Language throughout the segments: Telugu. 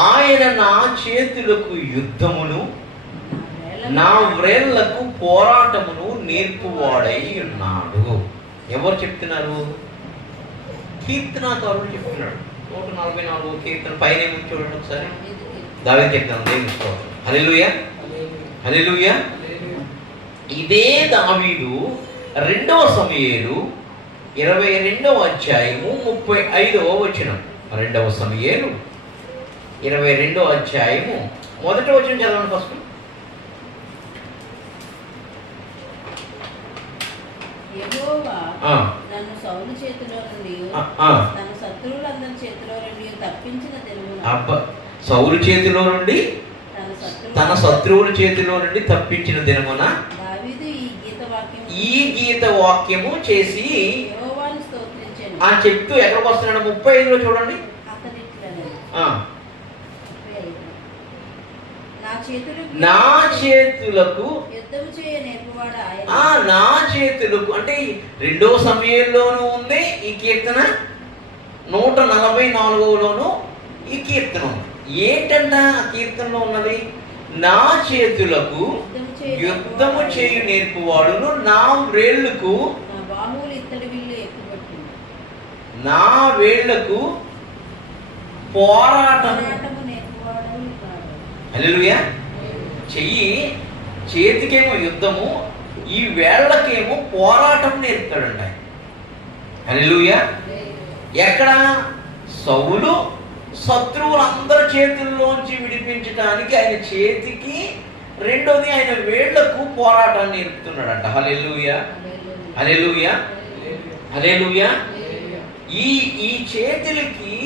ఆయన నా చేతులకు యుద్ధమును, నా వ్రేళ్లకు పోరాటమును నేర్పువాడై ఉన్నాడు. ఎవరు చెప్తున్నారు? కీర్తనాకారుడు చెప్తున్నాడు. 144 కీర్తన పైన చూడండి ఒకసారి. దావీదు చెప్తాను. దేవుని స్తోత్రం. హల్లెలూయా, హల్లెలూయా. ఇదే దావీదు 2వ సమూయేలు 22వ అధ్యాయము 35వ వచనం. 2వ సమూయేలు 22వ అధ్యాయము 1వ వచనం చదవండి ఫస్ట్. యెహోవా నన్ను సౌలు చేతిలో నుండి తన శత్రువులందరి చేతిలో నుండి తప్పించిన దినమున, సౌలు చేతిలో నుండి తన శత్రువుల చేతిలో నుండి తప్పించిన దినమున దావీదు ఈ గీత వాక్యము చేసి యెహోవాను స్తోత్రించెను అని చెప్తూ ఎక్కడికి వస్తున్నాడు? 35లో చూడండి. నా చేతులకు యుద్ధము చేయ నేర్పువాడు ఆయన. నా చేతులకు అంటే 2వ సమూయేలులోనూ ఉంది ఈ కీర్తన, 144లోను ఈ కీర్తన ఉంది. ఏంటంట ఆ కీర్తనలో ఉన్నది? నా చేతులకు యుద్ధము చేయు నేర్పువాడును, నా వేళ్లకు నా వేళ్లకు పోరాటము. హల్లెలూయా. చేతికేమో యుద్ధము, ఈ వేళ్లకేమో పోరాటం నేర్పుతాడంట. హల్లెలూయా. ఎక్కడ? సౌలు శత్రువులందరి చేతుల్లోంచి విడిపించడానికి ఆయన చేతికి, రెండోది ఆయన వేళ్లకు పోరాటాన్ని నేర్పుతున్నాడంట. హల్లెలూయా, హల్లెలూయా, హల్లెలూయా. ఈ చేతులకి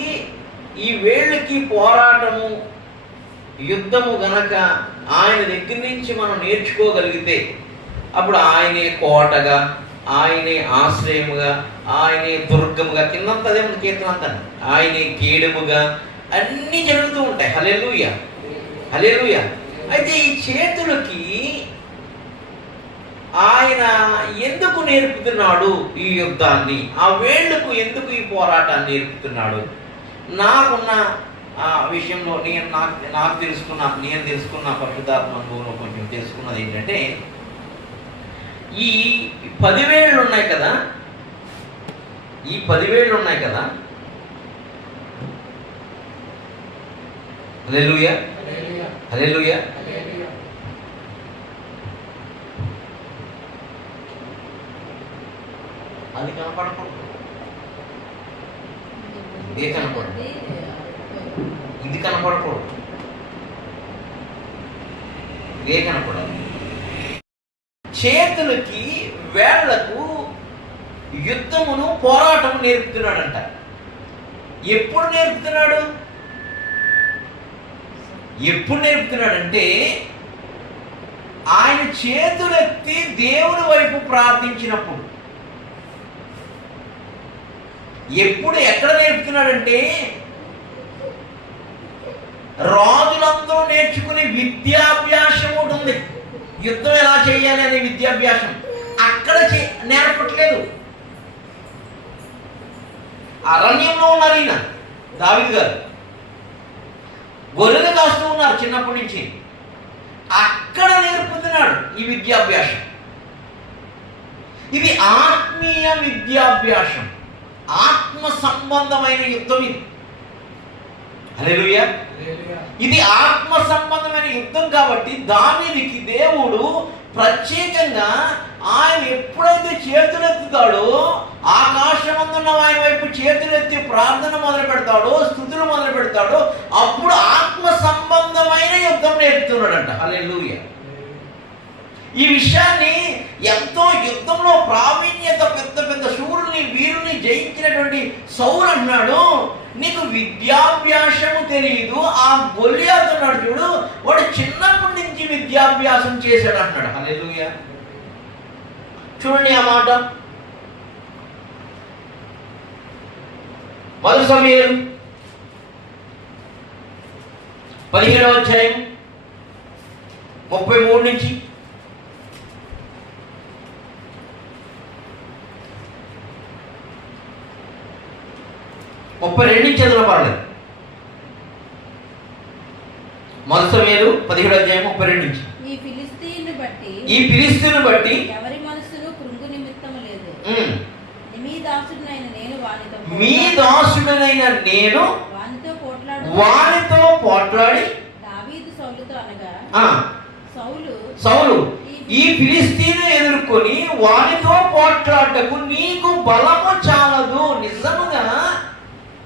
ఈ వేళ్ళకి పోరాటము, యుద్ధము గనక ఆయన దగ్గర నుంచి మనం నేర్చుకోగలిగితే అప్పుడు ఆయనే కోటగా, ఆయనే ఆశ్రయముగా, ఆయనే దుర్గముగా, కిందంతా అదే మన కీర్తన అంతా, ఆయనే కేడముగా అన్నీ జరుగుతూ ఉంటాయి. హల్లెలూయా, హల్లెలూయా. అయితే ఈ చేతులకి ఆయన ఎందుకు నేర్పుతున్నాడు ఈ యుద్ధాన్ని? ఆ వేళ్లకు ఎందుకు ఈ పోరాటాన్ని నేర్పుతున్నాడు? నాకున్న విషయంలో నేను తెలుసుకున్న పరిశుద్ధాత్మ అనుభవంలో కొంచెం తెలుసుకున్నది ఏంటంటే, ఈ 10 వేళ్ళు ఉన్నాయి కదా, ఈ 10 వేళ్ళు ఉన్నాయి కదా. హల్లెలూయా, హల్లెలూయా. అది కనపడకూడదు, ఇదే కనపడదు, ఇది కనపడకూడదు, ఇదే కనపడాలి. చేతులకి వేళ్లకు యుద్ధమును పోరాటము నేర్పుతున్నాడంట. ఎప్పుడు నేర్పుతున్నాడు? ఎప్పుడు నేర్పుతున్నాడంటే ఆయన చేతులెత్తి దేవుని వైపు ప్రార్థించినప్పుడు. ఎప్పుడు, ఎక్కడ నేర్పుతున్నాడంటే రాజులందరూ నేర్చుకునే విద్యాభ్యాసం ఒకటి ఉంది. యుద్ధం ఎలా చేయాలి అనే విద్యాభ్యాసం అక్కడ నేర్పట్లేదు. అరణ్యంలో ఉన్నారు ఈయన దావీదు గారు, గొర్రెలు కాస్తూ ఉన్నారు చిన్నప్పటి నుంచి. అక్కడ నేర్పుతున్నాడు ఈ విద్యాభ్యాసం. ఇది ఆత్మీయ విద్యాభ్యాసం, ఆత్మ సంబంధమైన యుద్ధం ఇది. హల్లెలూయా. ఇది ఆత్మ సంబంధమైన యుద్ధం కాబట్టి దావీదుకి దేవుడు ప్రత్యేకంగా ఆయన ఎప్పుడైతే చేతులెత్తుతాడో, ఆకాశమందున్న ఆయన వైపు చేతులెత్తి ప్రార్థన మొదలు పెడతాడో, స్తుతులు మొదలు పెడతాడో, అప్పుడు ఆత్మ సంబంధమైన యుద్ధం నేర్పుతున్నాడంట. హల్లెలూయా. ఈ విషయాన్ని ఎంతో యుద్ధంలో ప్రావీణ్యత, పెద్ద పెద్ద శూరుల్ని, వీరుల్ని జయించినటువంటి సౌలు అన్నాడు, నీకు విద్యాభ్యాసము తెలియదు. ఆ గొల్లియాతు ఉన్నాడు చూడు, వాడు చిన్నప్పటి నుంచి విద్యాభ్యాసం చేశాడు అంటున్నాడు. హల్లెలూయా. చూడండి ఆ మాట. 1 సమూయేలు 17వ అధ్యాయం 33 నుంచి 32 నుంచి చదవడం పర్లేదు. మొదటి సమూయేలు 17:32 నుంచి. ఈ ఫిలిష్తీయుని బట్టి ఎవరి మనసును కృంగు నిమిత్తము లేదు. మీ దాసుడైన నేను వానితో పోట్లాడి దావీదు సౌలుతో అనగా సౌలు ఈ ఫిలిష్తీయుని ఎదుర్కొని వానితో పోట్లాడటకు నీకు బలము చాలదు. నిజముగా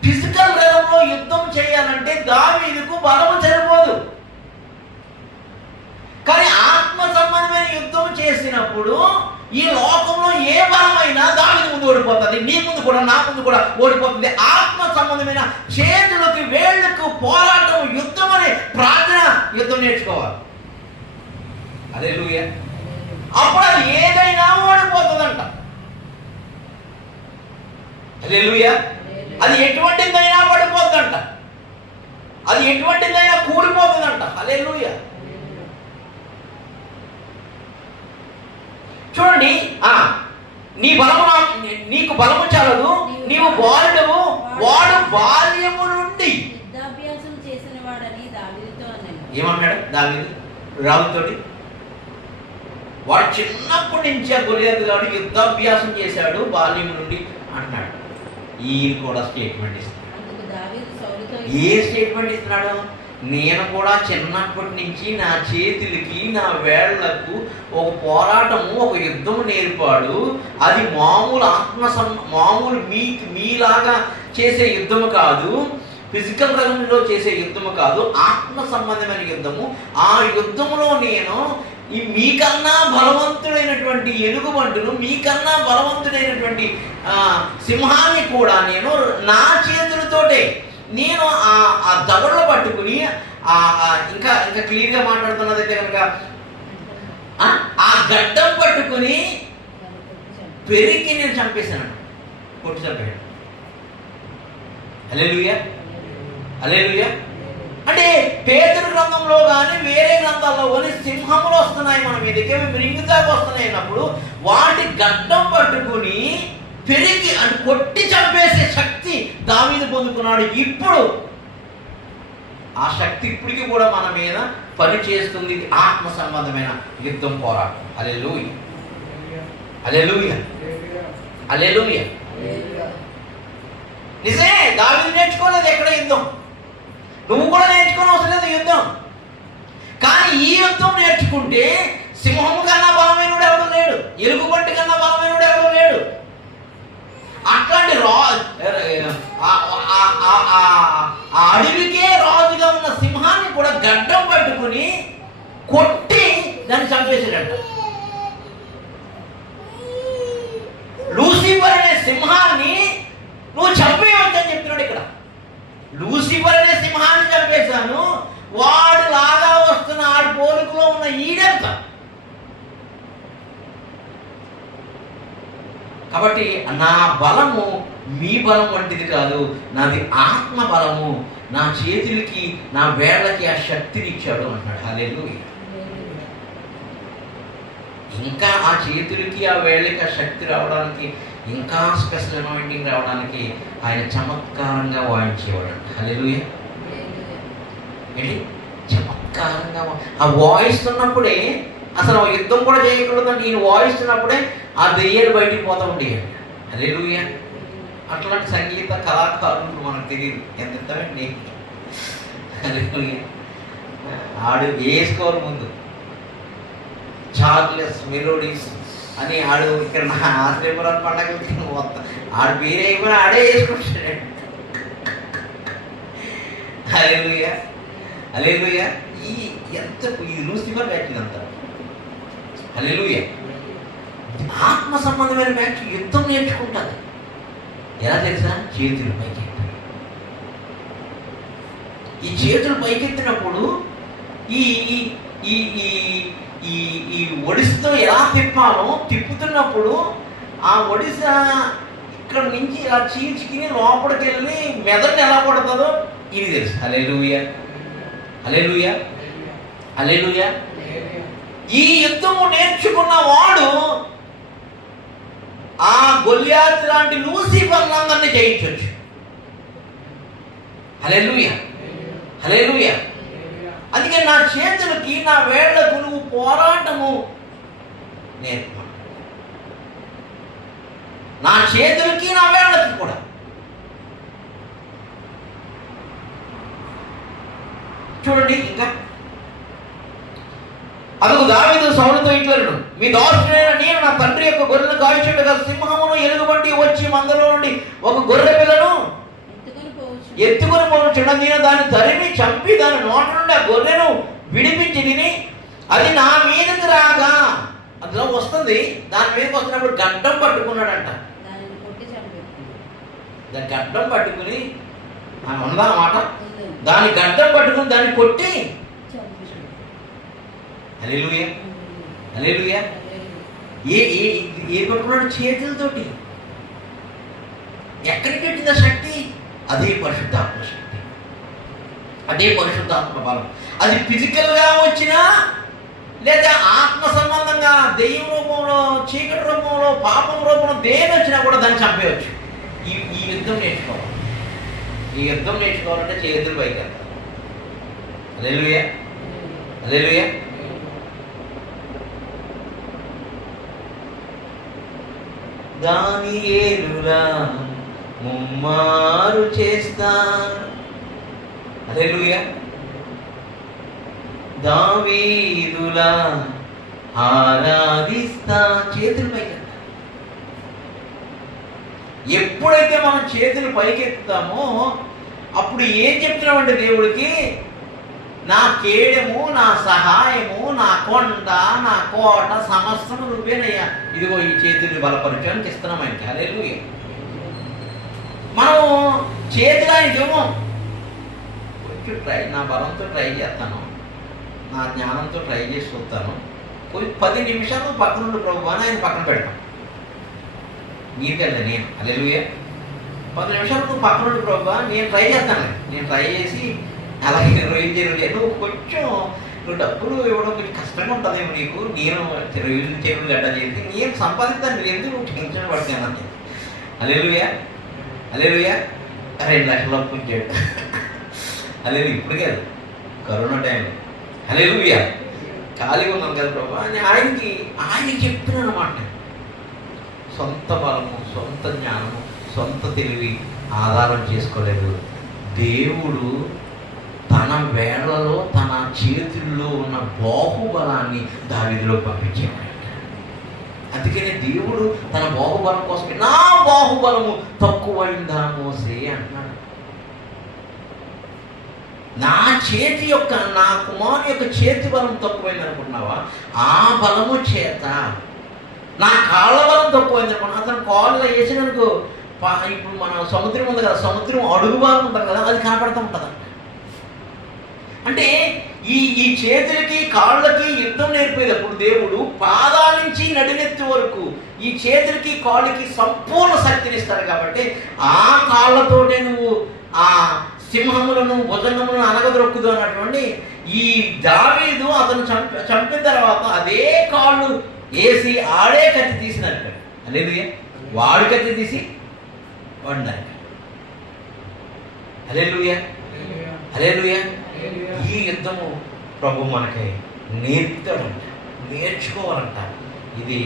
ఫిజికల్ రంగంలో యుద్ధం చేయాలంటే దావీదుకు బలము సరిపోదు. కానీ ఆత్మ సంబంధమైన యుద్ధం చేసినప్పుడు ఈ లోకంలో ఏ బలమైనా దావీదు ముందు ఓడిపోతుంది, నీ ముందు కూడా నా ముందు కూడా ఓడిపోతుంది. ఆత్మ సంబంధమైన చేతులకు వేళ్లకు పోరాటం, యుద్ధం అనే ప్రార్థన యుద్ధం నేర్చుకోవాలి. హల్లెలూయా. అప్పుడు అది ఏదైనా ఓడిపోతుందంట. హల్లెలూయా. అది ఎటువంటిదైనా పడిపోతుందంట, అది ఎటువంటిదైనా కూలిపోతుందంట. హల్లెలూయా. చూడండి, నీ బలము నీకు బలము చాలదు, నీవు బాలుడవు, వాడు బాల్యము నుండి యుద్ధాభ్యాసం చేసిన వాడని దావీదుతో అన్నాడు. ఏమన్నాడు దావీదు రాజుతోటి? వాడు చిన్నప్పటి నుంచి ఆ గొలియాతు గాడు యుద్ధాభ్యాసం చేశాడు బాల్యం నుండి అంటున్నాడు. ఈయన కూడా స్టేట్మెంట్ ఇస్తున్నాడు. ఏ స్టేట్మెంట్ ఇస్తున్నాడు? నేను కూడా చిన్నప్పటి నుంచి నా చేతులకి నా వేళ్లకు ఒక పోరాటము, ఒక యుద్ధము నేర్పాడు. అది మామూలు మామూలు మీలాగా చేసే యుద్ధము కాదు, ఫిజికల్ రంగంలో చేసే యుద్ధము కాదు, ఆత్మ సంబంధమైన యుద్ధము. ఆ యుద్ధములో నేను మీకన్నా బలవంతుడైనటువంటి ఎలుగుబంటును, మీకన్నా బలవంతుడైనటువంటి సింహాన్ని కూడా నేను నా చేతులతోటే నేను ఆ దవడలు పట్టుకుని ఇంకా ఇంకా క్లియర్గా మాట్లాడుతున్నదైతే కనుక ఆ గడ్డం పట్టుకుని పెరిగి నేను చంపేశాను, కొట్టి చంపాను. హల్లెలూయా. హల్లెలూయా. అంటే పేతురు గ్రంథంలో కానీ వేరే గ్రంథాల్లో కానీ సింహములు వస్తున్నాయి మన మీదకి, మృంగుతాకు వస్తున్నాయి అన్నప్పుడు వాటి గడ్డం పట్టుకుని పెరిగి అని కొట్టి చంపేసే శక్తి దావీదు పొందుకున్నాడు. ఇప్పుడు ఆ శక్తి ఇప్పటికీ కూడా మన మీద పని చేస్తుంది. ఆత్మ సంబంధమైన యుద్ధం, పోరాటం. హల్లెలూయా. హల్లెలూయా. హల్లెలూయా. నిజమే, దావీదు నేర్చుకోలేదు ఎక్కడ యుద్ధం, నువ్వు కూడా నేర్చుకోని అవసరం లేదు యుద్ధం. కానీ ఈ యుద్ధం నేర్చుకుంటే సింహము కన్నా బలమైనడు ఎవడు లేడు, ఎలుగుబంటి కన్నా బలమైనడు ఎవడు లేడు. అట్లాంటి అడవికే రాజుగా ఉన్న సింహాన్ని కూడా గడ్డం పట్టుకుని కొట్టి దాన్ని చంపేసాడంట. లూసిఫర్ అనే సింహాన్ని నువ్వు చంపేయవచ్చని చెప్తున్నాడు ఇక్కడ. లూసిఫర్ అనే సింహాన్ని చంపేశాను, వాడు లాగా వస్తున్న ఆడి పోలికలో ఉన్న ఈడెంత. కాబట్టి నా బలము మీ బలం వంటిది కాదు, నాది ఆత్మ బలము. నా చేతులకి నా వేళ్ళకి ఆ శక్తిని ఇచ్చాడు అంటాడు. హల్లెలూయా. ఇంకా ఆ చేతులకి ఆ వేళ్ళకి ఆ శక్తి రావడానికి, ఇంకా స్పెషల్ అనాయింటింగ్ రావడానికి ఆయన చమత్కారంగా వాయించేవాడు. హల్లెలూయా. ఏంటి చమత్కారంగా ఆ వాయిస్తున్నప్పుడే, అసలు యుద్ధం కూడా చేయకూడదండి, ఈయన వాయిస్తున్నప్పుడే ఆ దెయ్యాలు బయటికి పోతూ ఉండేవి. హల్లెలూయా. అట్లాంటి సంగీత కళాకారులు మనకు తెలియదు ఎంత ఇస్తామండి. హల్లెలూయా. ఆడు వేసుకోరు ముందు చార్లెస్ మెలోడీస్ అని ఆడు ఇక్కడ నా ఆశ్రయపురం పండగలకి మొత్తం ఆడు వేరే అయిపోయినా ఆడే వేసుకుంటాడు. హల్లెలూయా. హల్లెలూయా. ఈ ఎంత ఇది లూసిఫర్ మ్యాచ్ ఇదంతా. హల్లెలూయా. ఆత్మ సంబంధమైన మ్యాచ్ యుద్ధం నేర్చుకుంటుంది. ఎలా తెలుసా? చేతులు పైకెత్తి, ఈ చేతులు పైకెత్తినప్పుడు ఈ ఈ ఈ ఈ ఒడిస్తో ఎలా తిప్పాలో తిప్పుతున్నప్పుడు ఆ ఒడిస ఇక్కడ నుంచి ఇలా చీల్చుకుని లోపలికి వెళ్ళి మెదడు ఎలా పడుతుందో ఇది తెలుసు. హల్లెలూయా. హల్లెలూయా. హల్లెలూయా. ఈ యుద్ధము నేర్చుకున్న వాడు ఆ గొలియాతు లాంటి లూసిఫర్లందరినీ జయించవచ్చు. హల్లెలూయా. హల్లెలూయా. అందుకే నా చేతులకి నా వేళ్లకు నువ్వు పోరాటము నేర్ప. నా చేతులకి నా వేళ్లకి కూడా. చూడండి ఇంకా అందుకు దావీదు సౌలుతో ఇట్లనెను, మీ దాసుడైన నేను నా తండ్రి యొక్క గొర్రెలను కాల్చుండగా సింహమును ఎలుగుబంటి వచ్చి మందలో నుండి ఒక గొర్రె పిల్లను ఎత్తుకొని పోవచ్చుండ, నేను దాన్ని తరిమి చంపి దాని నోట నుండి ఆ గొర్రెను విడిపించి తిని అది నా మీదకి రాగా, అందులో వస్తుంది, దాని మీదకి వస్తున్నప్పుడు గడ్డం పట్టుకున్నాడంట. దాని గడ్డం పట్టుకుని ఉన్నదా మాట, దాని గడ్డం పట్టుకుని దాన్ని కొట్టి హల్లెలూయా హల్లెలూయా. ఏ పట్టుకున్నాడు? చేతులతోటి. ఎక్కడికి వచ్చింది శక్తి? అదే పరిశుద్ధాత్మ శక్తి, అదే పరిశుద్ధాత్మ బలం. అది ఫిజికల్గా వచ్చినా లేదా ఆత్మ సంబంధంగా దెయ్యం రూపంలో, చీకటి రూపంలో, పాపం రూపంలో దేని వచ్చినా కూడా దాన్ని చంపేయచ్చు. ఈ యుద్ధం నేర్చుకోవాలి. ఈ యుద్ధం నేర్చుకోవాలంటే చేతులు పైకి వెళ్తారు. హల్లెలూయా హల్లెలూయా. దానియేలులా ముమ్మారు చేస్తా, హల్లెలూయా. దావీదులా ఆరాధిస్తా. చేతులు పైకి. ఎప్పుడైతే మనం చేతులు పైకెత్తుతామో అప్పుడు ఏం చెప్తున్నామంటే దేవుడికి, నా కేడము, నా సహాయము, నా కొండ, నా కోట, సమస్తము నువ్వేనయ్యా, ఇదిగో ఈ చేతుల్ని బలపరచడానికి ఇస్తున్నాం ఆయనకి. హల్లెలూయా. మనం చేతులు ఆయనకి ఇవ్వం. కొంచెం నా బలంతో ట్రై చేస్తాను, నా జ్ఞానంతో ట్రై చేసి చూస్తాను, కొంచెం 10 నిమిషాలు పక్కనుండి ప్రభు అని ఆయన పక్కన పెడతాం. నీకెళ్ళి నేను హల్లెలూయా 10 నిమిషాలు నువ్వు పక్కనుండి ప్రభు నేను ట్రై చేస్తాను. నేను ట్రై చేసి అలాగే నువ్వు కొంచెం నువ్వు డబ్బులు ఇవ్వడం కొంచెం కష్టంగా ఉంటుందేమో నీకు, నేను చెరువులు గడ్డ చేసి నేను సంపాదిస్తాను, ఎందుకు నువ్వు టెన్షన్ పడుతున్నాను. హల్లెలూయా హల్లెలూయా. 2 లక్షలు అప్పు ఇచ్చాడు. హల్లెలూయా. ఇప్పుడు కాదు, కరోనా టైంలో. హల్లెలూయా. ఖాళీగా ఉన్నాను కదా ప్రభు అని ఆయనకి చెప్తున్నాను అన్నమాట. సొంత బలము, సొంత జ్ఞానము, సొంత తెలివి ఆధారం చేసుకోలేదు. దేవుడు తన వేళ్లలో, తన చేతుల్లో ఉన్న బాహుబలాన్ని దావీదులో పంపించేవాడు. అందుకనే దేవుడు తన బాహుబలం కోసమే, నా బాహుబలము తక్కువైందా మోసే అంటున్నాడు. నా చేతి యొక్క, నా కుమారుని యొక్క చేతి బలం తక్కువైంది అనుకుంటున్నావా? ఆ బలము చేత నా కాళ్ళ బలం తక్కువైంది అనుకున్నా. అతను కాళ్ళు వేసిననుకో, ఇప్పుడు మన సముద్రం ఉంది కదా, సముద్రం అడుగు భాగం ఉంటుంది కదా, అది కనపడుతూ ఉంటుంది. అంటే ఈ చేతులకి కాళ్ళకి యుద్ధం నేర్పేటప్పుడు దేవుడు పాదాల నుంచి నడినెత్తి వరకు ఈ చేతులకి కాళ్ళకి సంపూర్ణ శక్తిని ఇస్తాడు. కాబట్టి ఆ కాళ్ళతోటే నువ్వు ఆ సింహములను, భుజంగములను అనగదొక్కుదు అన్నటువంటి ఈ దావీదు అతను చంపిన తర్వాత అదే కాళ్ళు వేసి ఆడే కత్తి తీసినట్టు. హల్లెలూయా. వాడు కత్తి తీసి వాడు నరికి. హల్లెలూయా హల్లెలూయా. ఈ యుద్ధము ప్రభు మనకి నేర్పుతాడంట, నేర్చుకోవాలంట. ఇది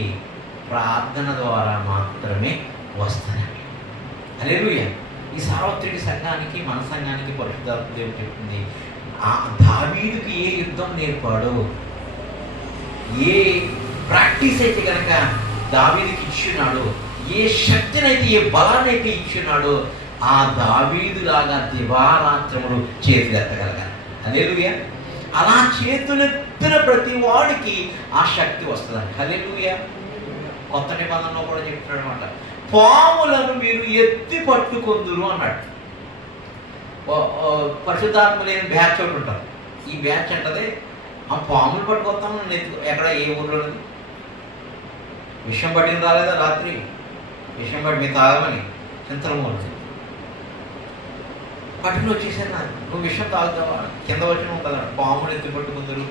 ప్రార్థన ద్వారా మాత్రమే వస్తుందండి. హల్లెలూయా. ఈ సార్వత్రిక సంఘానికి, మన సంఘానికి పరిశుద్ధాత్మ దేవుడు చెప్తుంది, ఆ దావీదుకి ఏ యుద్ధం నేర్పాడో, ఏ ప్రాక్టీస్ అయితే కనుక దావీదుకి ఇచ్చున్నాడో, ఏ శక్తినైతే, ఏ బలాన్నైతే ఇచ్చున్నాడో, ఆ దావీదులాగా దివారాత్రములు చేతులెత్తగలగాలి. హల్లెలూయా. అలా చేతులెత్తిన ప్రతి వాడికి ఆ శక్తి వస్తుందండి. హల్లెలూయా. కొత్త నిబంధనలో కూడా చెప్తున్నాడు అనమాట, పాములను మీరు ఎత్తి పట్టుకొందురు అన్నాడు. పరిశుద్ధాత్మ లేని బ్యాచ్ ఒకటి ఉంటారు. ఈ బ్యాచ్ అంటది, ఆ పాములు పట్టుకొస్తాము. ఎక్కడ, ఏ ఊర్లోనది విషయం పట్టిన రాలేదా? రాత్రి విషయం పట్టి మీరు తాగమని చింతలమూరు పట్టుకుని వచ్చేసాను. నువ్వు విషయం తాగుతావా? కింద వచ్చిన ఉంటుంది, పాములు ఎత్తి పట్టుకుందరు,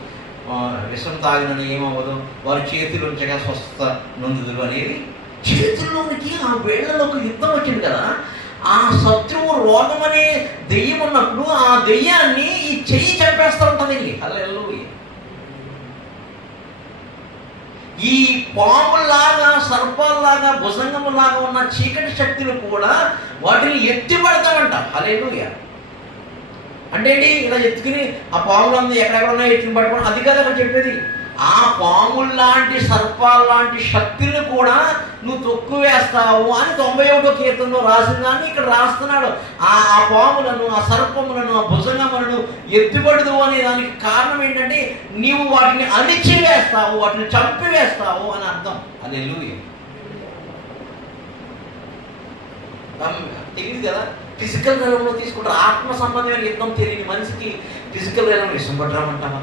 విషం తాగినని ఏమవ్వదు, వారి చేతులు ఉంచగా స్వస్థత నొందుదురు అనేది చేతుల్లోనికి, ఆ వేళ్లలోకి యుద్ధం వచ్చింది కదా. ఆ శత్రువు రోగం అనే దెయ్యం ఉన్నప్పుడు ఆ దెయ్యాన్ని ఈ చెయ్యి చంపేస్తూ ఉంటుందండి. హల్లెలూయా. ఈ పాముల్లాగా సర్పాల్లాగా భుజంగములాగా ఉన్న చీకటి శక్తులు కూడా వాటిని ఎత్తి పడతామంట. హల్లెలూయా. అంటే ఏంటి? ఇలా ఎత్తుకుని ఆ పాములందరూ ఎక్కడెక్కడ ఉన్నాయో ఎత్తుకుని పట్టుకోవడం అది కాదు అక్కడ చెప్పేది. ఆ పాముల్లాంటి సర్పాల్లాంటి శక్తులను కూడా నువ్వు తొక్కు వేస్తావు అని 91వ కీర్తనలో రాసిన దాన్ని ఇక్కడ రాస్తున్నాడు. ఆ పాములను, ఆ సర్పములను, ఆ భుజంగములను ఎత్తిపడదు అనే దానికి కారణం ఏంటంటే నీవు వాటిని అణిచివేస్తావు, వాటిని చంపివేస్తావు అని అర్థం. హల్లెలూయా. తెలియదు కదా, ఫిజికల్ రంగంలో తీసుకుంటారు. ఆత్మ సంబంధమైన యుద్ధం తెలియని మనిషికి ఫిజికల్ రంగంలో ఇష్టం పట్టరమంటావా?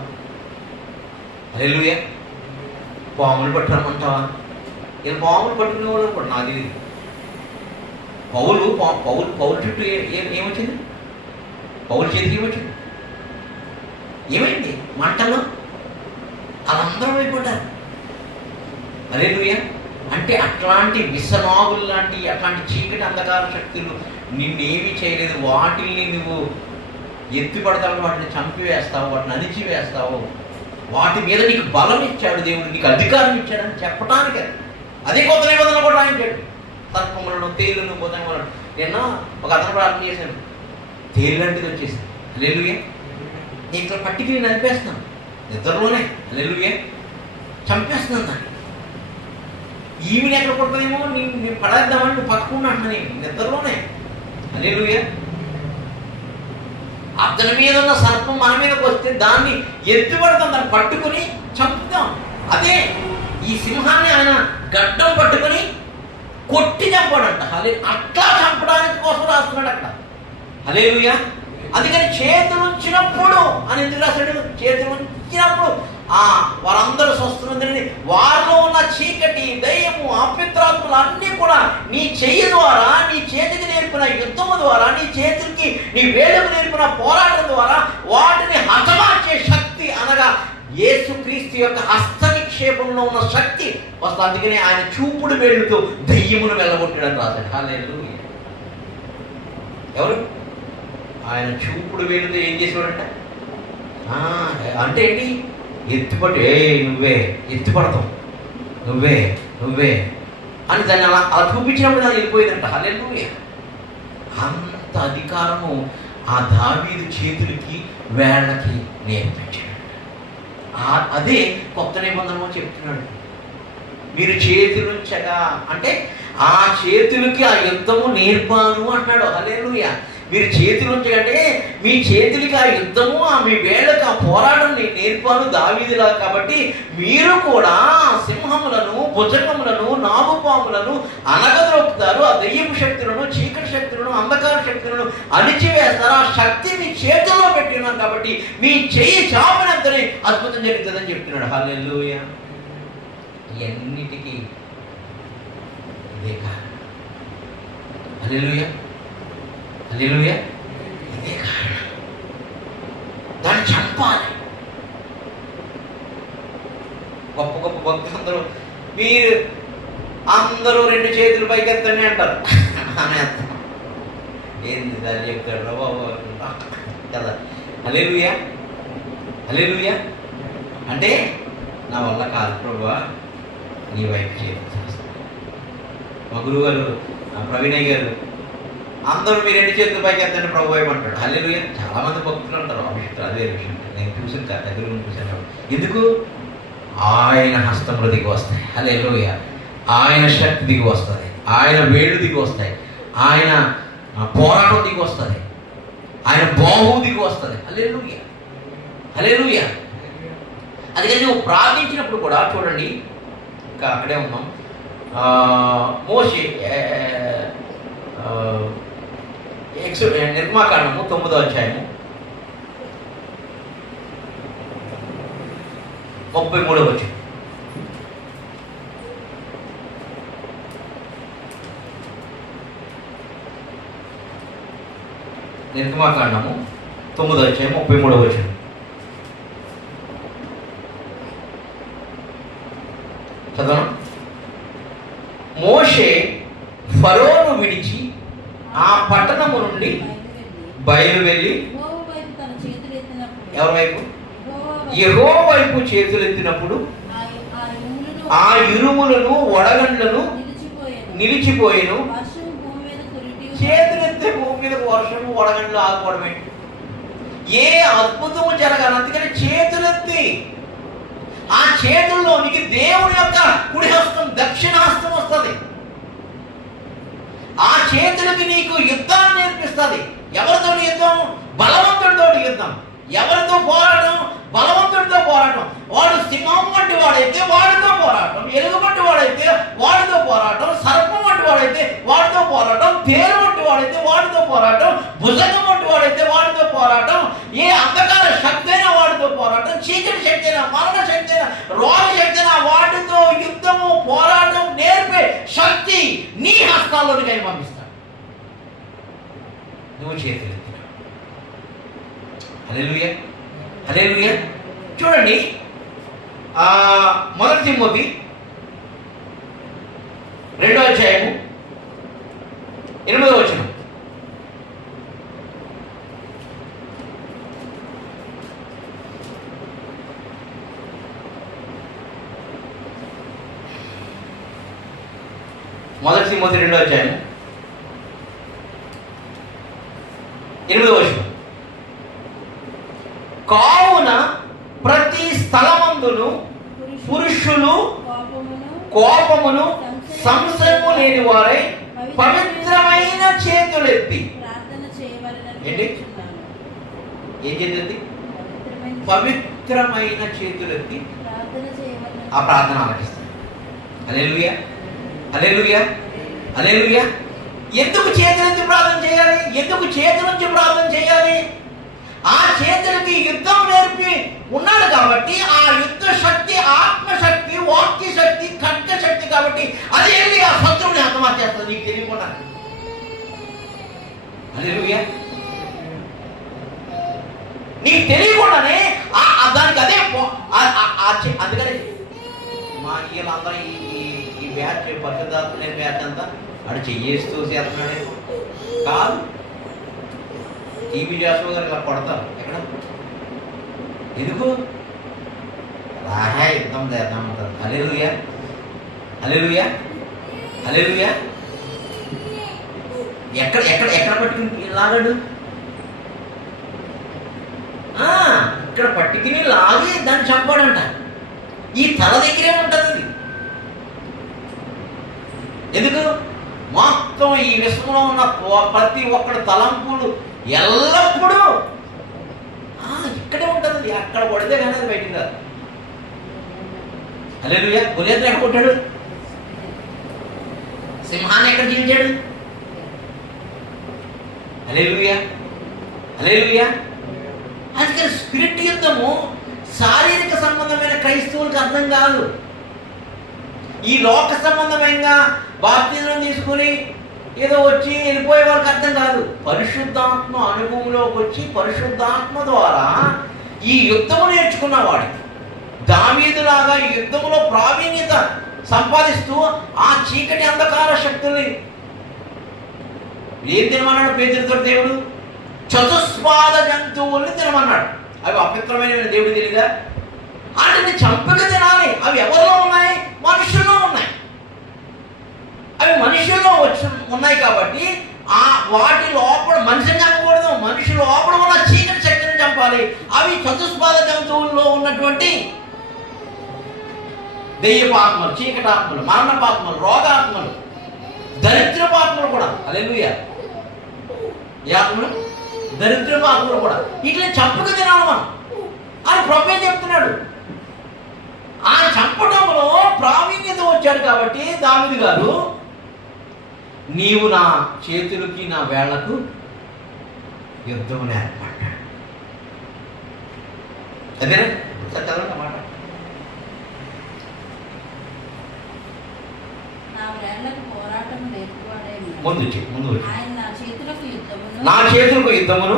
హల్లెలూయా. పాములు పట్టరమంటావా? నేను పాములు పట్టుకునే వాళ్ళు కూడా నాకు తెలియదు. పౌలు చుట్టూ ఏమొచ్చింది? పౌలు చేతికి ఏమొచ్చింది? ఏమైంది? మంటలో వాళ్ళందరూ అయిపోతారు. హల్లెలూయా. అంటే అట్లాంటి విషనాగులు లాంటి అట్లాంటి చీకటి అంధకార శక్తులు నిన్నేమీ చేయలేదు. వాటిల్ని నువ్వు ఎత్తిపడతావు, వాటిని చంపివేస్తావు, వాటిని అణిచివేస్తావు. వాటి మీద నీకు బలం ఇచ్చాడు దేవుడు, నీకు అధికారం ఇచ్చాడని చెప్పటానికి. అదే కొత్త నిబంధన కూడా రాయించాడు. సర్పములను, తేలును, భుజంగములను. నేను ఒక అతను ప్రార్థన చేశాను, తేలు లాంటిది వచ్చేసింది. హల్లెలూయా. నేను ఇట్లా పట్టికి నేను నడిపేస్తున్నాను నిద్రలోనే. హల్లెలూయా. చంపేస్తున్నాను దాన్ని. ఈవిని ఎక్కడ పడుతుందేమో నేను పడేద్దామని నువ్వు పట్టుకున్నా అంటున్నా నేను నిద్రలోనే. హల్లెలూయా. అతని మీద ఉన్న సర్పం మన మీదకి వస్తే దాన్ని ఎత్తిపడతాం, దాన్ని పట్టుకుని చంపుతాం. అదే ఈ సింహాన్ని ఆయన గడ్డం పట్టుకుని కొట్టి చంపాడంట. అట్లా చంపడానికి కోసం రాస్తున్నాడు అక్కడ. హల్లెలూయా. అందుకని చేతులు ఉంచినప్పుడు అని ఎందుకు రాశాడు? చేతులు ఉంచినప్పుడు వారందరూ స్వస్థులందరినీ, వారిలో ఉన్న చీకటి, దయ్యము, అపవిత్రాత్మలు అన్నీ కూడా నీ చెయ్యి ద్వారా, నీ చేతికి నేర్పిన యుద్ధము ద్వారా, నీ చేతులకి నీ వేలుకు నేర్పిన పోరాటం ద్వారా వాటిని హతమార్చే శక్తి, అనగా యేసుక్రీస్తు యొక్క హస్త నిక్షేపంలో ఉన్న శక్తి వస్తుంది. అందుకనే ఆయన చూపుడు వేళ్ళతో దయ్యమును వెళ్ళగొట్టాడని రాశాడు. హల్లెలూయా. ఎవరు? ఆయన చూపుడు వేళ్ళతో ఏం చేసేవాడంట? అంటే ఏంటి? ఎత్తిపట్టు, నువ్వే ఎత్తిపడతావు, నువ్వే అని దాన్ని అలా చూపించినప్పుడు దాన్ని వెళ్ళిపోయేదంట. హల్లెలూయా. అంత అధికారము ఆ దావీదు చేతులకి వేళ్ళకి నేర్పించాడు. అదే కొత్త నిబంధనలో చెప్తున్నాడు. మీరు చేతులుంచగా అంటే ఆ చేతులకి ఆ యుద్ధము నేర్పాను అంటున్నాడు. హల్లెలూయా. మీరు చేతులు ఉంచకంటే మీ చేతులకి ఆ యుద్ధము, మీ వేళ్ళకి ఆ పోరాటం నేను నేర్పాను దావీదులా. కాబట్టి మీరు కూడా సింహములను, భుజంగములను, నాగుపాములను అనగదొక్కుతారు. ఆ దెయ్యపు శక్తులను, చీకటి శక్తులను, అంధకార శక్తులను అణిచివేస్తారు. ఆ శక్తి మీ చేతుల్లో పెట్టినాను కాబట్టి మీ చెయ్యి చాపినంతనే అద్భుతం జరుగుతుందని చెప్తున్నాడు. హల్లెలూయా. ఎన్నిటికీ ఇదే కారణం. హల్లెలూయా. హల్లెలూయా. ఇదే కారణం. దాన్ని చంపాలి. గొప్ప గొప్ప భక్తులందరూ మీరు అందరూ 2 చేతులు పైకెత్తండి అంటారు. ఏంది దాన్ని చెప్తాడు బాబు కదా. హల్లెలూయా. హల్లెలూయా. అంటే నా వల్ల కాదు ప్రభువా, నీ వైపు చేస్తాను. మా గురువు గారు ప్రవీణయ్య గారు అందరూ మీ 2 చేతులు పైకి ఎత్తండి ప్రభు వైపు అంటాడు. హల్లెలూయా. చాలా మంది భక్తులు అంటారు అభిషేకులు. అదే విషయం నేను చూసిన దగ్గర చూశాను. ఎందుకు? ఆయన హస్తములు దిగి వస్తాయి. హల్లెలూయా. ఆయన శక్తి దిగి వస్తుంది, ఆయన వేళ్ళు దిగి వస్తాయి, ఆయన పోరాటం దిగి వస్తుంది, ఆయన బాహు దిగి వస్తుంది. హల్లెలూయా. హల్లెలూయా. అందుకని నువ్వు ప్రార్థించినప్పుడు కూడా చూడండి, ఇంకా అక్కడే ఉన్నాం. మోషే నిర్మాకాండము 9వ అధ్యాయము 33వ వచనం. నిర్మాకాండము 9వ అధ్యాయం 33వ వచనం. చదవను. మోషే ఫరోను విడిచి ఆ నుండి బయలువెళ్ళి బయలు వెళ్ళి యెహోవా వైపు తన చేతులు ఎత్తినప్పుడు ఎవరి వైపు? యెహోవా యెహోవా వైపు చేతులెత్తినప్పుడు ఆ ఇరుములను వడగండ్లను నిలిచిపోయేను. వర్షం భూమి మీద కురిటి చేతులెత్తే భూమి మీద వర్షము వడగండ్లు ఆగిపోవడమే. ఏ అద్భుతము జరగాలి, అందుకని చేతులెత్తి ఆ చేతుల్లోనికి దేవుని యొక్క కుడి హస్తం దక్షిణ హస్తం వస్తుంది. ఆ చేతులకి నీకు యుద్ధాన్ని నేర్పిస్తుంది. ఎవరితో యుద్ధం? బలవంతుడితో యుద్ధం. ఎవరితో పోరాటం? బలవంతుడితో పోరాటం. వాడు సింహం వంటి వాడైతే వాడితో పోరాటం, ఎలుగు వంటి వాడైతే వాడితో పోరాటం, సర్పం వంటి వాడైతే వాడితో పోరాటం, తేలు వంటి వాడైతే వాడితో పోరాటం, భుజంగం వంటి వాడైతే వాడితో పోరాటం, ఏ అంధకార శక్తి అయినా వాడితో పోరాటం, చీకటి శక్తి అయినా, మరణ శక్తి అయినా, రోగ శక్తి అయినా వాటితో యుద్ధము పోరాటం నేర్పే శక్తి నీ హస్తాల్లోనికి ఆయన పంపిస్తాడు. నువ్వు చేతులు ఎత్తినావు. హల్లెలూయా, హల్లెలూయా. చూడండి, మొదటి తిమోతి 2వ అధ్యాయము 8వ వచనం. మొదటి తిమోతి 2వ అధ్యాయము 8వ వచనం. కావున ప్రతి స్థలమందును పురుషులు కోపమును సంశయము లేని వారై పవిత్రమైన చేతులెత్తి ప్రార్థన చేయవలెనని ఏంటి? కోరుచున్నాను. ఏం చేతుంది? పవిత్రమైన పవిత్రమైన చేతులెత్తి ప్రార్థన చేయవలెనని ఆ ప్రార్థన ఆలకిస్తాడు. హల్లెలూయా, హల్లెలూయా, హల్లెలూయా. ఎందుకు చేతులెత్తి ప్రార్థన చేయాలి? ఎందుకు చేతుల నుంచి ప్రార్థన చేయాలి? ఆ చేతులకి యుద్ధం నేర్పి ఉన్నాడు కాబట్టి, ఆ యుద్ధ శక్తి ఆత్మశక్తి, వాక్య శక్తి, ఖడ్గ శక్తి కాబట్టి అది వెళ్ళి ఆ శత్రువుని హతమార్చేస్తుంది నీకు తెలియకుండా. హల్లెలూయా. నీకు తెలియకుండానే దానికి అదే అందుకనే మా వీళ్ళందరూ ఈ బ్యాచ్ పరిశుద్ధాత్మ లేని బ్యాచ్ అంతా అడు చెయ్యేస్తూ చేస్తున్నాడే కాదు. టీవీ జాస్వా గారు ఇలా కొడతారు. ఎక్కడ? ఎందుకు? రాహా యుద్ధం చేద్దామంటారు. హల్లెలూయా, హల్లెలూయా, హల్లెలూయా. ఎక్కడ ఎక్కడ ఎక్కడ పట్టుకుని లాగాడు? ఇక్కడ పట్టుకుని లాగి దాన్ని చంపాడంట. ఈ తల దగ్గరే ఉంటుంది. ఎందుకు? మొత్తం ఈ విశ్వంలో ఉన్న ప్రతి ఒక్కడి తలంపులు ఎల్లప్పుడూ ఇక్కడే ఉంటుంది. అక్కడ పడితే కానీ అది బయటికి రాదు. హల్లెలూయా. గొలియాతు ఎక్కడ కొట్టాడు? సింహాన్ని ఎక్కడ జీవించాడు? హల్లెలూయా, హల్లెలూయా. అందుకని స్పిరిట్ యుద్ధము శారీరక సంబంధమైన క్రైస్తవులకు అర్థం కాదు. ఈ లోక సంబంధమైన బాప్తిజం తీసుకుని ఏదో వచ్చి వెళ్ళిపోయే వాళ్ళకి అర్థం కాదు. పరిశుద్ధాత్మ అనుభవంలోకి వచ్చి పరిశుద్ధాత్మ ద్వారా ఈ యుద్ధము నేర్చుకున్న వాడికి, దావీదులాగా ఈ యుద్ధంలో ప్రావీణ్యత సంపాదిస్తూ ఆ చీకటి అంధకార శక్తుల్ని ఏం తినమన్నాడు పేతురుతో దేవుడు? చతుస్పాద జంతువుల్ని తినమన్నాడు. అవి అపవిత్రమైన దేవుడు తెలీదా? వాటిని చంపక తినాలి. అవి ఎవరిలో ఉన్నాయి? మనుషుల్లో ఉన్నాయి. అవి మనుషుల్లో ఉన్నాయి కాబట్టి ఆ వాటి లోపల మనిషిని చంపకూడదు. మనిషి లోపల ఉన్న చీకటి శక్తిని చంపాలి. అవి చతుస్పాద జంతువుల్లో ఉన్నటువంటి దెయ్యపాత్మలు, చీకటాత్మలు, మరణపాత్మలు, రోగాత్మలు, దరిద్రపాత్మలు కూడా. హల్లెలూయా. ఏ ఆత్మలు? దరిద్రపాత్మలు కూడా. ఇట్లా చంపక తినాలి మనం అని ప్రభువే చెప్తున్నాడు. ఆ చంపడంలో ప్రావీణ్యత వచ్చాడు కాబట్టి దావీదు గారు, నీవు నా చేతులకి నా వేళ్లకు యుద్ధం నేర్పడ్డాడు. అదేనా? చదవండి మాట. ముందు ఆయన నా చేతులకు యుద్ధమును నా చేతులకు యుద్ధమును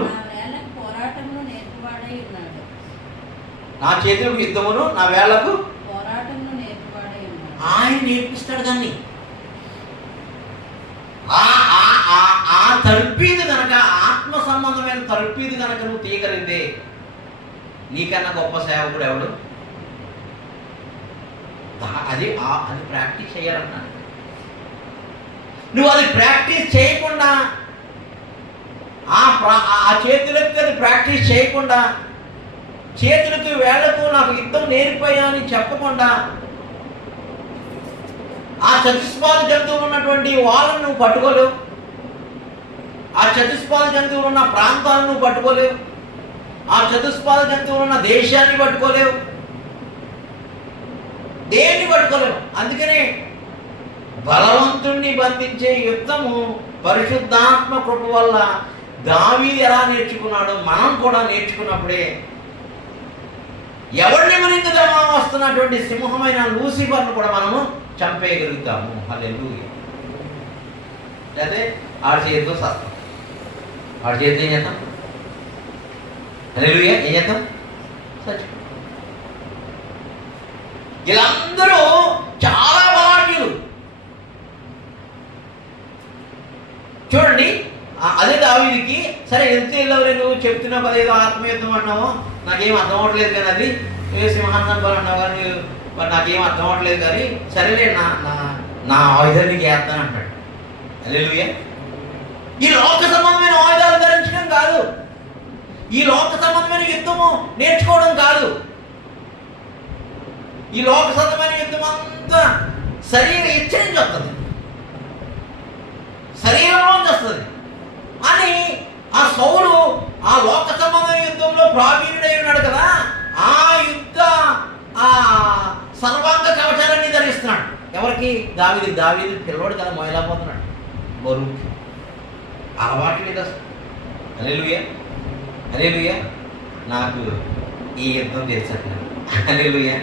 నా చేతులకు యుద్ధమును నా వేళ్లకు పోరాటమును నేర్పువాడై ఉన్నాడు. ఆయన నేర్పిస్తాడు దాన్ని. ఆ తరుపీదు కనుక, ఆత్మ సంబంధమైన తరుపీదు కనుక నువ్వు తీయగలిగితే నీకన్నా గొప్ప సేవకుడు ఎవడు? అది ప్రాక్టీస్ చేయాలన్నా. నువ్వు అది ప్రాక్టీస్ చేయకుండా, ఆ చేతులకి అది ప్రాక్టీస్ చేయకుండా, చేతులకు వేళ్లకు నాకు యుద్ధం నేర్పాయా అని చెప్పకుండా, ఆ చతుష్పాద జంతువులు ఉన్నటువంటి వాళ్ళను నువ్వు పట్టుకోలేవు, ఆ చతుష్పాద జంతువులు ఉన్న ప్రాంతాలను నువ్వు పట్టుకోలేవు, ఆ చతుష్పాద జంతువులు ఉన్న దేశాన్ని పట్టుకోలేవు, దేన్ని పట్టుకోలేవు. అందుకనే బలవంతుణ్ణి బంధించే యుద్ధము పరిశుద్ధాత్మ కృప వల్ల దావీదు ఎలా నేర్చుకున్నాడో మనం కూడా నేర్చుకున్నప్పుడే ఎవరిని మరింతగా వస్తున్నటువంటి సింహమైన లూసిఫర్ను కూడా మనము చంపేయగలుగుతాము. హల్లెలూయా. అదే ఆడి చేతితో సస్తాం, ఆడి చేతితో ఏం చేద్దాం? హల్లెలూయా. ఏం చేద్దాం? సత్యం. వీళ్ళందరూ చాలా బలాఢ్యులు. చూడండి, అదే దావీదుకి సరే ఎంత వెళ్ళవరే, నువ్వు చెప్తున్నావు కదా ఏదో ఆత్మయుద్ధం అన్నావు, నాకేం అర్థం అవ్వట్లేదు కానీ, అది ఏ సింహాసనం అన్నావు కానీ మరి నాకేం అర్థం అవ్వట్లేదు కానీ, సరేలే నా నా నా ఆయుధానికి వేస్తాను అంటాడు. హల్లెలూయా. ఈ లోక సంబంధమైన ఆయుధాలు ధరించడం కాదు, ఈ లోక సంబంధమైన యుద్ధము నేర్చుకోవడం కాదు, ఈ లోక సంబంధమైన యుద్ధం అంతా శరీర ఇచ్చ నుంచి వస్తుంది, శరీరంలోంచి వస్తుంది అని ఆ సౌలు ఆ లోక సంబంధమైన యుద్ధంలో ప్రావీణ్యుడై ఉన్నాడు కదా, ఆ యుద్ధ ఆ సర్వాంగ కవచాలన్నీ ధరిస్తున్నాడు. ఎవరికి? దావీదు. దావీదు పిల్లవాడు కదా, మొయలాపోతున్నాడు బరువు, అలవాటు లేదు అసలు. హల్లెలూయా. హల్లెలూయా. నాకు ఈ యుద్ధం తెలుసు. హల్లెలూయా.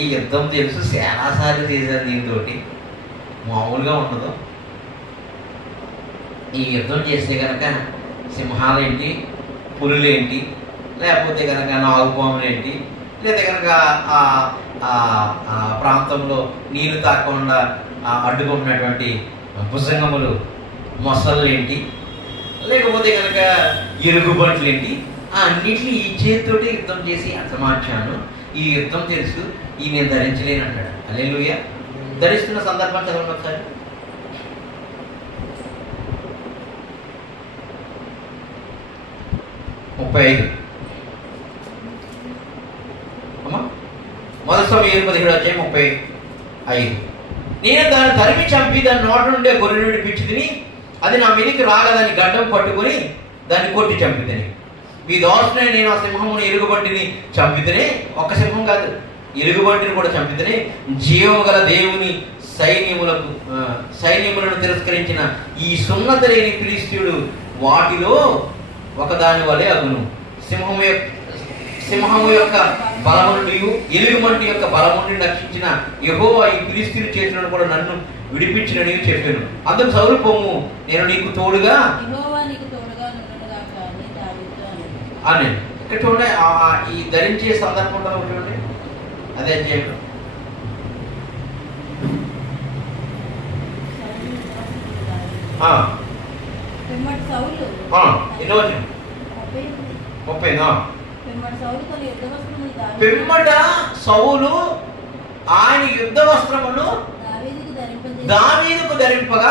ఈ యుద్ధం తెలుసు, చాలాసార్లు చేశాను దీంతో, మామూలుగా ఉండదు. ఈ యుద్ధం చేస్తే కనుక సింహాలేంటి, పులులేంటి, లేకపోతే కనుక నాగుపాములేంటి, లేదా కనుక ఆ ప్రాంతంలో నీళ్లు తాకుండా అడ్డుకుంటున్నటువంటి భుజంగములు మొసళ్ళు ఏంటి, లేకపోతే కనుక ఎలుగుబంట్లు ఏంటి, అన్నిటిని ఈ చేతితోటి యుద్ధం చేసి అసమార్చాను. ఈ యుద్ధం తెలుసు, ఈ నేను ధరించలేను అంటాడు. హల్లెలూయా. ధరిస్తున్న సందర్భం చదవండి ఒకసారి. 35 అమ్మా, మొదటి సమయం 17:35. నేను దాన్ని తరిమి చంపి దాని నోట నుండే గొర్రె నుండి పిచ్చి తిని అది నా మీదికి రాగదని గడ్డం పట్టుకొని దాన్ని కొట్టి చంపితిని. మీ దోషనే నేను ఆ సింహమును ఎలుగుబంటిని చంపితేనే, ఒక్క సింహం కాదు ఎలుగుబంటిని కూడా చంపితేనే, జీవము గల దేవుని సైన్యములను తిరస్కరించిన ఈ సున్నత లేని ఫిలిష్తీయుడు వాటిలో ఒకదాని వలె అగును. సింహము యొక్క బలము నుండి ఎలుగుబంటి యొక్క బలము నుండి రక్షించిన యెహోవా ఈ ఫిలిష్తీయుల చేతులను కూడా నన్ను విడిపించినని చెప్పాను. అందుకు సౌలు, పొమ్ము, నేను నీకు తోడుగా అని. ఇక్కడ చూడండి, ఈ ధరించే సందర్భం ఉంటుంది చూడండి, అదే అధ్యాయం. పిమ్మట సౌలు ఆయన యుద్ధ వస్త్రమును దావీదుకు ధరింపగా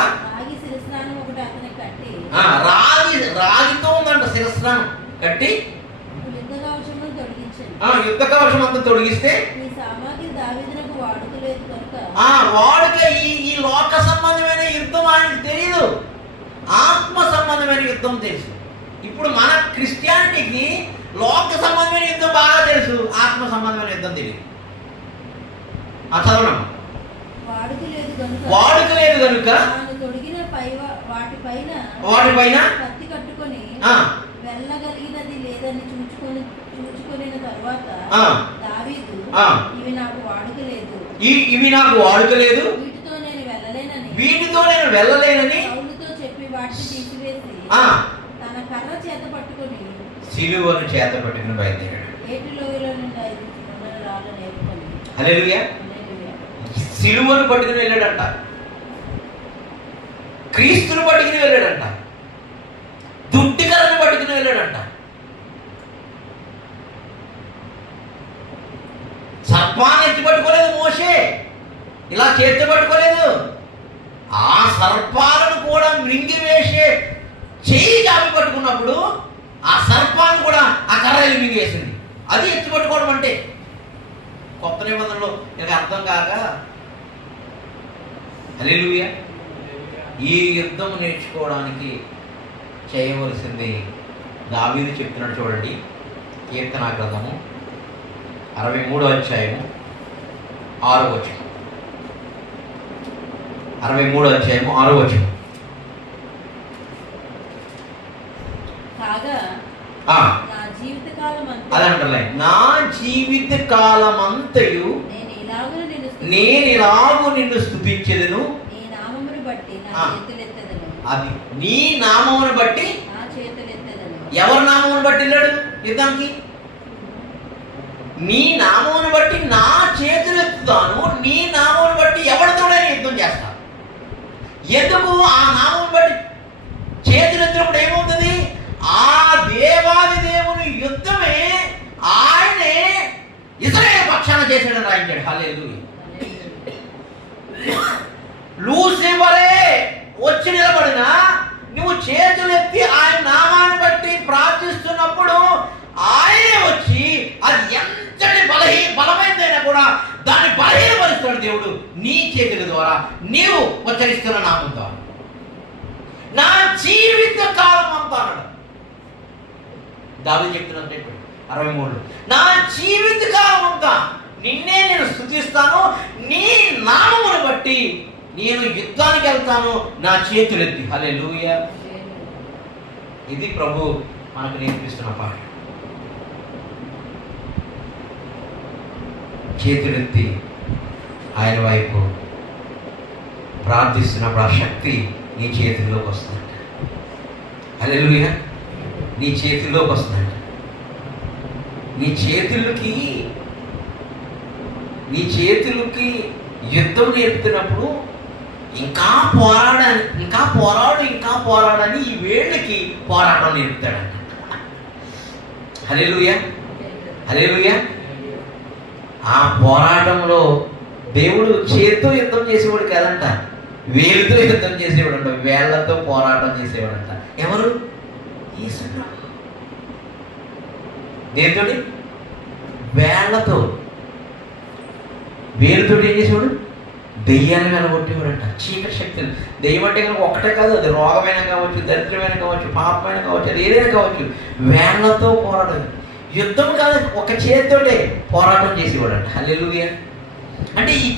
రాగితో ఉందంట శిరస్నానం కట్టి యుద్ధ కవచం అంతా తొడిగిస్తే వాడుక ఈ లోక సంబంధమైన యుద్ధం ఆయనకు తెలియదు, ఆత్మ సంబంధమైన యుద్ధం తెలుసు. ఇప్పుడు మన క్రిస్టియానిటీకి లోక సంబంధమైన యుద్ధం బాగా తెలుసు, ఆత్మ సంబంధమైన యుద్ధం తెలియదు. చదవడం వాడుక లేదు కనుక వాటిపైన కత్తి కట్టుకొని వెళ్ళగలిగినది లేదని చూచుకొనిన తరువాత దావీదు, ఇవి నాకు వాడుక లేదు, వీటితో నేను వెళ్ళలేనని సౌలుతో చెప్పి వాటిని తీసివేసి తన కర్ర చేత పట్టుకొని సిలువను చేత పట్టుకుని బయలుదేరాడు. ఏటి లోయలో నుండి 5 రాళ్ళను ఏరుకొని. హల్లెలూయా. సిలువను పట్టుకుని వెళ్ళాడంట. క్రీస్తుని పట్టుకుని వెళ్ళాడంట, దుడ్డికరని పట్టుకుని వెళ్ళాడంట, సర్పాన్ని ఎత్తి పట్టుకోలేదు మోషే, ఇలా చేతి పట్టుకోలేదు. ఆ సర్పాలను కూడా మింగివేసే చెయ్యి జాపి పట్టుకున్నప్పుడు ఆ సర్పాన్ని కూడా ఆ కర్రలు మింగివేసింది. అది ఎత్తి పట్టుకోవడం అంటే. కొత్త నిబంధనలో ఇక అర్థం కాక హల్లెలూయా, ఈ యుద్ధం నేర్చుకోవడానికి చేయవలసింది దావీదు చెప్తున్నాడు. చూడండి, కీర్తనా గ్రంథము 63వ అధ్యాయము 6వ వచనం. 63వ అధ్యాయము 6వ వచనం. కాగా నా జీవితకాలమంతయు నా జీవిత కాలమంతయు నేను ఇలాగు నిన్ను స్తుతించెదను, నీ నామమును బట్టి నా చేతులెత్తెదను. అది నీ నామమును బట్టి నా చేతులెత్తెదను. ఎవరి నామమును బట్టి వెళ్ళాడు యుద్ధానికి? నీ నామమును బట్టి నా చేతులెత్తుతాను, నీ నామమును బట్టి ఎవరితోడైనా యుద్ధం చేస్తాను. ఎందుకు? ఆ నామమును బట్టి చేతులెత్తినప్పుడు ఏమవుతుంది? ఆ దేవాది దేవుని యుద్ధమే ఆయనే ఇశ్రాయేలు పక్షాన చేశాడని రాయించాడు. హల్లెలూయా. లూసిఫరే వచ్చి నిలబడినా నువ్వు చేతులెత్తి ఆయన నామాన్ని బట్టి ప్రార్థిస్తున్నప్పుడు ఆయనే వచ్చి అది ఎంతటి బలమైనదైనా కూడా దాన్ని బలహీనపరుస్తాడు దేవుడు నీ చేతుల ద్వారా, నీవు ఉచ్చరిస్తున్న నామం ద్వారా. నా జీవిత కాలం అంతా దావీదు చెప్తున్నాడు 63. నా జీవిత కాలం అంతా నిన్నే నేను స్తుతిస్తాను, నీ నామమును బట్టి నేను యుద్ధానికి వెళ్తాను నా చేతులెత్తి. హల్లెలూయా. ఇది ప్రభు మనకు నేర్పిస్తున్న పాట. చేతులెత్తి ఆయన వైపు ప్రార్థిస్తున్నప్పుడు ఆ శక్తి నీ చేతుల్లోకి వస్తుందంట. హల్లెలూయా. నీ చేతుల్లోకి వస్తుందంట. నీ చేతులకి యుద్ధం నేర్పుతున్నప్పుడు ఇంకా పోరాడని ఈ వేళ్ళకి పోరాటం నేర్పుతాడంట. హల్లెలూయా, హల్లెలూయా. ఆ పోరాటంలో దేవుడు చేతితో యుద్ధం చేసేవాడు కాదంట, వేలుతో యుద్ధం చేసేవాడంట, వేళ్లతో పోరాటం చేసేవాడంట. ఎవరు? యేసుప్రభు. దేనితోటి? వేళ్లతో. వేలుతో ఏం చేసేవాడు? దెయ్యాన్ని వెలగొట్టేవాడంట, చీకటి శక్తులు. దెయ్యం అంటే కనుక ఒకటే కాదు, అది రోగమైన కావచ్చు, దరిద్రమైన కావచ్చు, పాపమైన కావచ్చు, అది ఏదైనా కావచ్చు. వేళ్లతో పోరాటం, యుద్ధం కాదు, ఒక చేతితోటే పోరాటం చేసేవాడంట. హల్లెలూయా. అంటే ఈ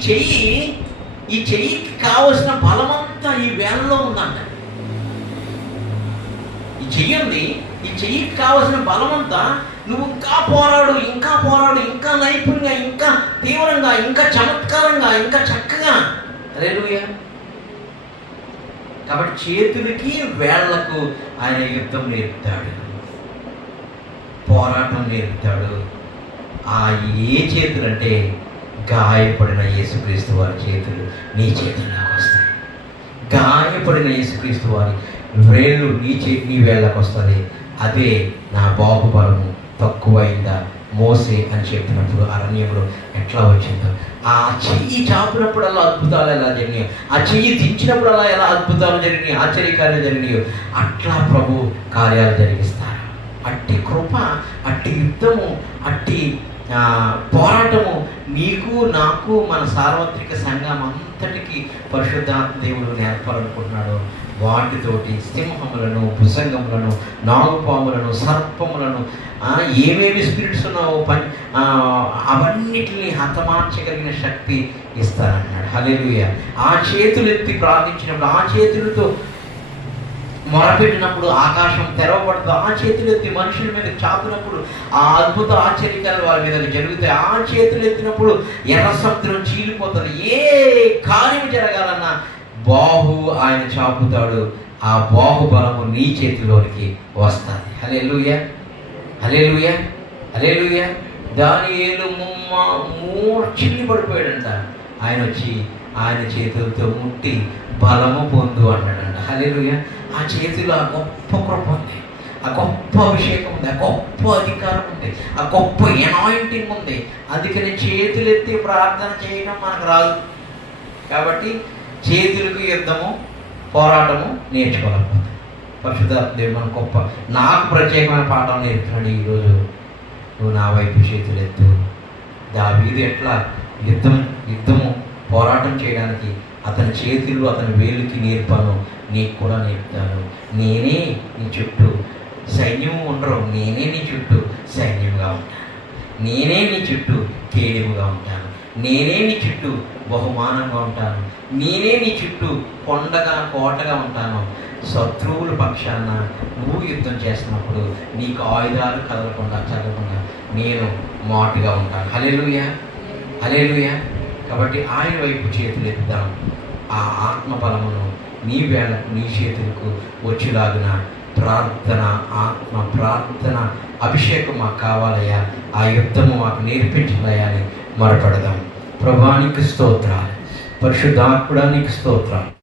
చెయ్యికి కావలసిన బలమంతా ఈ వేళ్ళలో ఉందంట. ఈ చెయ్యికి కావలసిన బలమంతా నువ్వు ఇంకా పోరాడు, ఇంకా నైపుణ్యంగా, ఇంకా తీవ్రంగా, ఇంకా చమత్కారంగా, ఇంకా చక్కగా. హల్లెలూయా. కాబట్టి చేతులకి వేళ్లకు ఆయన యుద్ధం నేర్పుతాడు, పోరాటం నేర్పుతాడు. ఆ ఏ చేతులు అంటే గాయపడిన యేసుక్రీస్తు వారి చేతులు నీ చేతుల్లోకి వస్తాయి. గాయపడిన యేసుక్రీస్తు వారి వేళ్ళు నీ వేళ్ళకు వస్తుంది. అదే నా బాహుబలము తక్కువైందా మోసే అని చెప్పినప్పుడు అరణ్యంలో ఎట్లా వచ్చిందో, ఆ చెయ్యి చాపినప్పుడు అలా అద్భుతాలు ఎలా జరిగినాయో, ఆ చెయ్యి దించినప్పుడు అలా ఎలా అద్భుతాలు జరిగినాయి, ఆశ్చర్యకార్యాలు జరిగినాయో, అట్లా ప్రభు కార్యాలు జరిగిస్తారు. అట్టి కృప, అట్టి యుద్ధము, అట్టి పోరాటము నీకు, నాకు, మన సార్వత్రిక సంఘం అంతటికి పరిశుద్ధాత్మ దేవుడు నేర్పాలనుకుంటున్నాడు. వాటితోటి సింహములను, భుజంగములను, నాగుపాములను, సర్పములను, ఏమేమి స్పిరిట్స్ ఉన్నావో అవన్నిటిని హతమార్చగలిగిన శక్తి ఇస్తానన్నాడు. హల్లెలూయా. ఆ చేతులు ఎత్తి ప్రార్థించినప్పుడు, ఆ చేతులతో మొరపెట్టినప్పుడు ఆకాశం తెరవబడుతుంది. ఆ చేతులు ఎత్తి మనుషుల మీద చాపినప్పుడు ఆ అద్భుత ఆశ్చర్యాలు వాళ్ళ మీద జరుగుతాయి. ఆ చేతులు ఎత్తినప్పుడు ఎర్ర సముద్రం చీలిపోతుంది. ఏ కార్యం జరగాలన్నా ఆయన చాపుతాడు. ఆ బాహుబలము నీ చేతిలోనికి వస్తుంది. హల్లెలూయా, హల్లెలూయా, హల్లెలూయా. దానియేలు మూర్ఛిల్లి పడిపోయాడంట. ఆయన వచ్చి ఆయన చేతులతో ముట్టి బలము పొందు అన్నాడంట. హల్లెలూయా. ఆ చేతిలో ఆ గొప్ప కృప ఉంది, ఆ గొప్ప అభిషేకం ఉంది, ఆ గొప్ప అధికారం ఉంది, ఆ గొప్ప ఎనాయింటింగ్ ఉంది. అందుకని చేతులెత్తి ప్రార్థన చేయడం మనకు రాదు. కాబట్టి చేతులకు యుద్ధము, పోరాటము నేర్చుకోలేకపోతే పరిశుద్ధాత్మ దేవుడు మన గొప్ప నాకు ప్రత్యేకమైన పాఠం నేర్పుతున్నాడు ఈరోజు. నువ్వు నా వైపు చేతులెత్తు. దావీదు ఎట్లా యుద్ధము పోరాటం చేయడానికి అతని చేతులు అతని వేలుకి నేర్పాను, నీకు కూడా నేర్పుతాను. నేనే నీ చుట్టూ సైన్యము ఉండరు, నేనే నీ చుట్టూ సైన్యముగా ఉంటాను. నేనే నీ చుట్టూ కేడెముగా ఉంటాను. నేనే నీ చుట్టూ బహుమానంగా ఉంటాను. నేనే నీ చుట్టూ కొండగా కోటగా ఉంటాను. శత్రువుల పక్షాన నువ్వు యుద్ధం చేస్తున్నప్పుడు నీకు ఆయుధాలు కదలకుండా చదవకుండా నేను మాటుగా ఉంటాను. హల్లెలూయా, హల్లెలూయా. కాబట్టి ఆయన వైపు చేతులు ఎత్తుదాం. ఆ ఆత్మ బలమును నీ వేళకు నీ చేతులకు వచ్చేలాగున ప్రార్థన, ఆత్మ ప్రార్థన అభిషేకం మాకు కావాలయ్యా. ఆ యుద్ధము మాకు నేర్పించాలయ్యా అని మొరపెడదాం. ప్రభువా నీకు స్తోత్రాలు, పరిశుద్ధాత్ముడా నీకు స్తోత్రాలు.